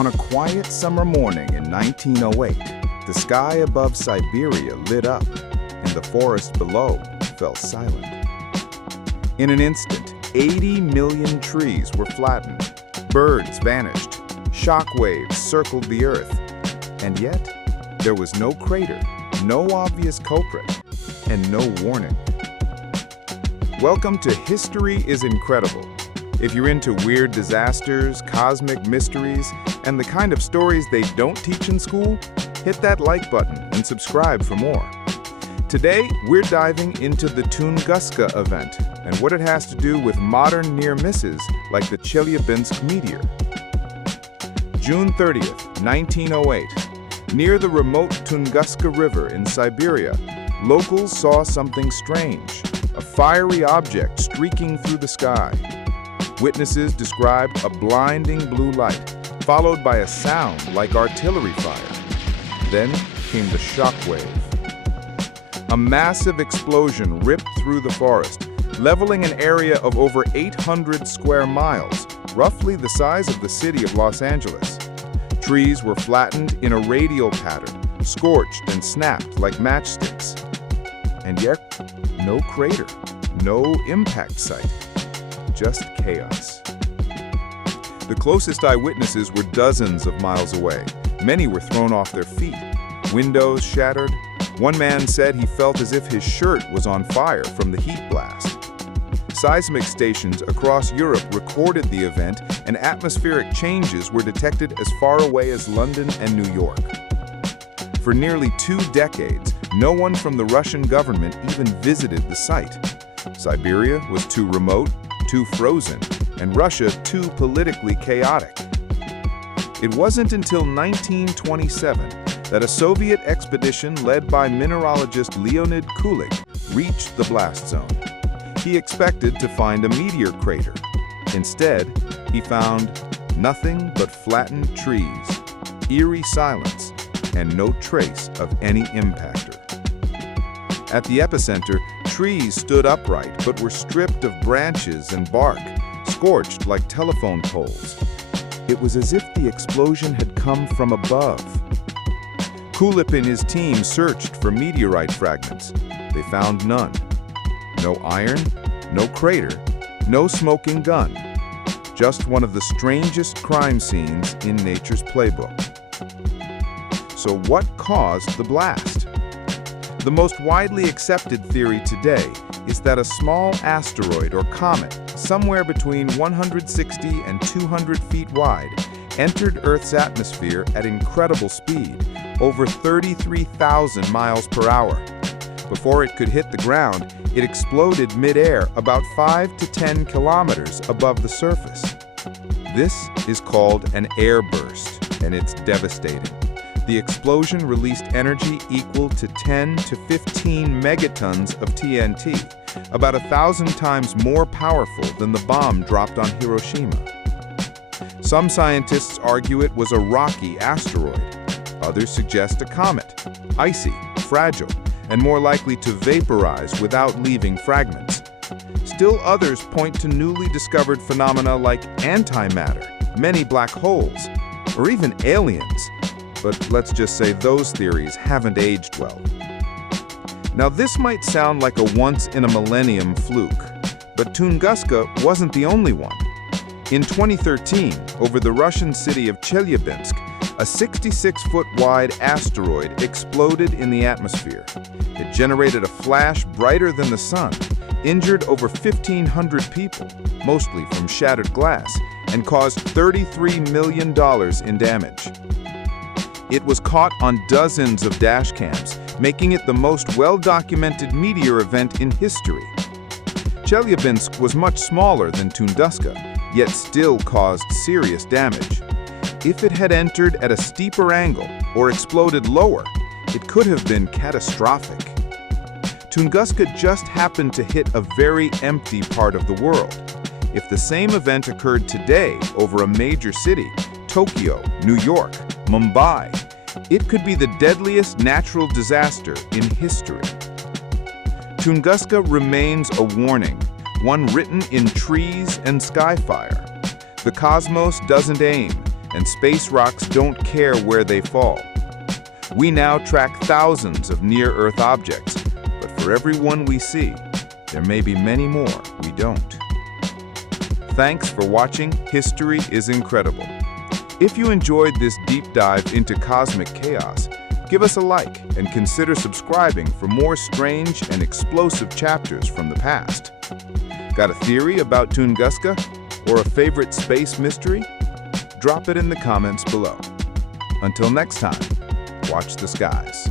On a quiet summer morning in 1908, the sky above Siberia lit up, and the forest below fell silent. In an instant, 80 million trees were flattened, birds vanished, shock waves circled the Earth, and yet there was no crater, no obvious culprit, and no warning. Welcome to History is Incredible. If you're into weird disasters, cosmic mysteries, and the kind of stories they don't teach in school, hit that like button and subscribe for more. Today, we're diving into the Tunguska Event and what it has to do with modern near misses like the Chelyabinsk Meteor. June 30th, 1908. Near the remote Tunguska River in Siberia, locals saw something strange, a fiery object streaking through the sky. Witnesses described a blinding blue light, followed by a sound like artillery fire. Then came the shock wave. A massive explosion ripped through the forest, leveling an area of over 800 square miles, roughly the size of the city of Los Angeles. Trees were flattened in a radial pattern, scorched and snapped like matchsticks. And yet, no crater, no impact site. Just chaos. The closest eyewitnesses were dozens of miles away. Many were thrown off their feet. Windows shattered. One man said he felt as if his shirt was on fire from the heat blast. Seismic stations across Europe recorded the event, and atmospheric changes were detected as far away as London and New York. For nearly 2 decades, no one from the Russian government even visited the site. Siberia was too remote, too frozen, and Russia too politically chaotic. It wasn't until 1927 that a Soviet expedition led by mineralogist Leonid Kulik reached the blast zone. He expected to find a meteor crater. Instead, he found nothing but flattened trees, eerie silence, and no trace of any impactor. At the epicenter, trees stood upright but were stripped of branches and bark, scorched like telephone poles. It was as if the explosion had come from above. Kulik and his team searched for meteorite fragments. They found none. No iron, no crater, no smoking gun. Just one of the strangest crime scenes in nature's playbook. So what caused the blast? The most widely accepted theory today is that a small asteroid or comet, somewhere between 160 and 200 feet wide, entered Earth's atmosphere at incredible speed, over 33,000 miles per hour. Before it could hit the ground, it exploded mid-air about 5 to 10 kilometers above the surface. This is called an airburst, and it's devastating. The explosion released energy equal to 10 to 15 megatons of TNT, about 1,000 times more powerful than the bomb dropped on Hiroshima. Some scientists argue it was a rocky asteroid. Others suggest a comet, icy, fragile, and more likely to vaporize without leaving fragments. Still others point to newly discovered phenomena like antimatter, many black holes, or even aliens. But let's just say those theories haven't aged well. Now this might sound like a once-in-a-millennium fluke, but Tunguska wasn't the only one. In 2013, over the Russian city of Chelyabinsk, a 66-foot wide asteroid exploded in the atmosphere. It generated a flash brighter than the sun, injured over 1,500 people, mostly from shattered glass, and caused $33 million in damage. It was caught on dozens of dash cams, making it the most well-documented meteor event in history. Chelyabinsk was much smaller than Tunguska, yet still caused serious damage. If it had entered at a steeper angle or exploded lower, it could have been catastrophic. Tunguska just happened to hit a very empty part of the world. If the same event occurred today over a major city, Tokyo, New York, Mumbai, it could be the deadliest natural disaster in history. Tunguska remains a warning, one written in trees and skyfire. The cosmos doesn't aim, and space rocks don't care where they fall. We now track thousands of near-Earth objects, but for every one we see, there may be many more we don't. Thanks for watching History is Incredible. If you enjoyed this deep dive into cosmic chaos, give us a like and consider subscribing for more strange and explosive chapters from the past. Got a theory about Tunguska or a favorite space mystery? Drop it in the comments below. Until next time, watch the skies.